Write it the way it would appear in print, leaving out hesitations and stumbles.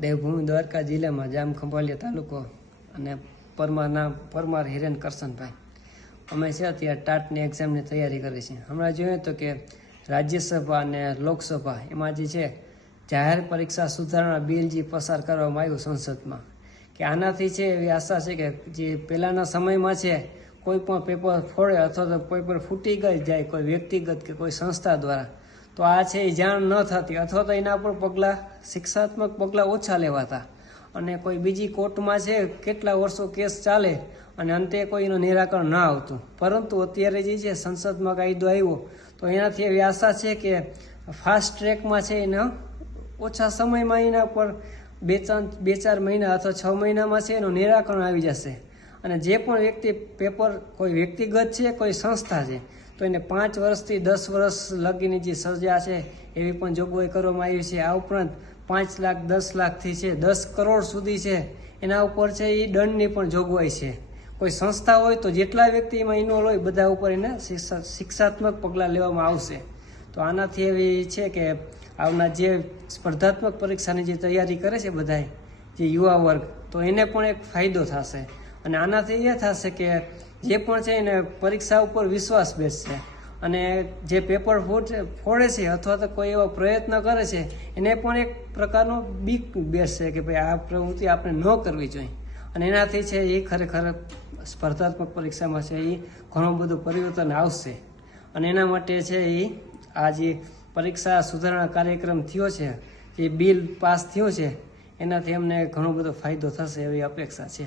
દેવભૂમિ દ્વારકા જિલ્લામાં જામખંભાળિયા તાલુકો અને પરમાર હિરેન કરશનભાઈ અમે છે અત્યારે ટાટની એક્ઝામની તૈયારી કરી છે. હમણાં જોઈએ તો કે રાજ્યસભા અને લોકસભા એમાં જે છે જાહેર પરીક્ષા સુધારણા બિલ જે પસાર કરવામાં આવ્યું સંસદમાં કે આનાથી છે એવી આશા છે કે જે પહેલાંના સમયમાં છે કોઈ પણ પેપર ફોડે અથવા તો પેપર ફૂટી જાય કોઈ વ્યક્તિગત કે કોઈ સંસ્થા દ્વારા તો આ છે એ જાણ ન થતી અથવા તો એના પર પગલાં શિક્ષાત્મક પગલાં ઓછા લેવાતા અને કોઈ બીજી કોર્ટમાં છે કેટલા વર્ષો કેસ ચાલે અને અંતે કોઈ એનું નિરાકરણ ન આવતું. પરંતુ અત્યારે જે છે સંસદમાં કાયદો આવ્યો તો એનાથી એવી આશા છે કે ફાસ્ટ ટ્રેકમાં છે એના ઓછા સમયમાં એના પર બે ચાર મહિના અથવા 6 મહિનામાં છે એનું નિરાકરણ આવી જશે. અને જે પણ વ્યક્તિ પેપર કોઈ વ્યક્તિગત છે કોઈ સંસ્થા છે તો એને 5 વર્ષથી 10 વર્ષ લગીની જે સજા છે એવી પણ જોગવાઈ કરવામાં આવી છે. આ ઉપરાંત 5 લાખ 10 લાખથી છે 10 કરોડ સુધી છે એના ઉપર છે એ દંડની પણ જોગવાઈ છે. કોઈ સંસ્થા હોય તો જેટલા વ્યક્તિ એમાં ઇન્વોલ્વ હોય બધા ઉપર એને શિક્ષાત્મક પગલાં લેવામાં આવશે. તો આનાથી એવી છે કે આવનાર જે સ્પર્ધાત્મક પરીક્ષાની જે તૈયારી કરે છે બધાય જે યુવા વર્ગ તો એને પણ એક ફાયદો થશે. અને આનાથી એ થશે કે જે પણ છે એને પરીક્ષા ઉપર વિશ્વાસ બેસશે અને જે પેપર ફોડે છે અથવા તો કોઈ એવો પ્રયત્ન કરે છે એને પણ એક પ્રકારનો બીક બેસશે કે ભાઈ આ પ્રવૃત્તિ આપણે ન કરવી જોઈએ. અને એનાથી છે એ ખરેખર સ્પર્ધાત્મક પરીક્ષામાં છે એ ઘણું બધું પરિવર્તન આવશે. અને એના માટે છે એ આ જે પરીક્ષા સુધારણા કાર્યક્રમ થયો છે જે બિલ પાસ થયો છે એનાથી અમને ઘણો બધો ફાયદો થશે એવી અપેક્ષા છે.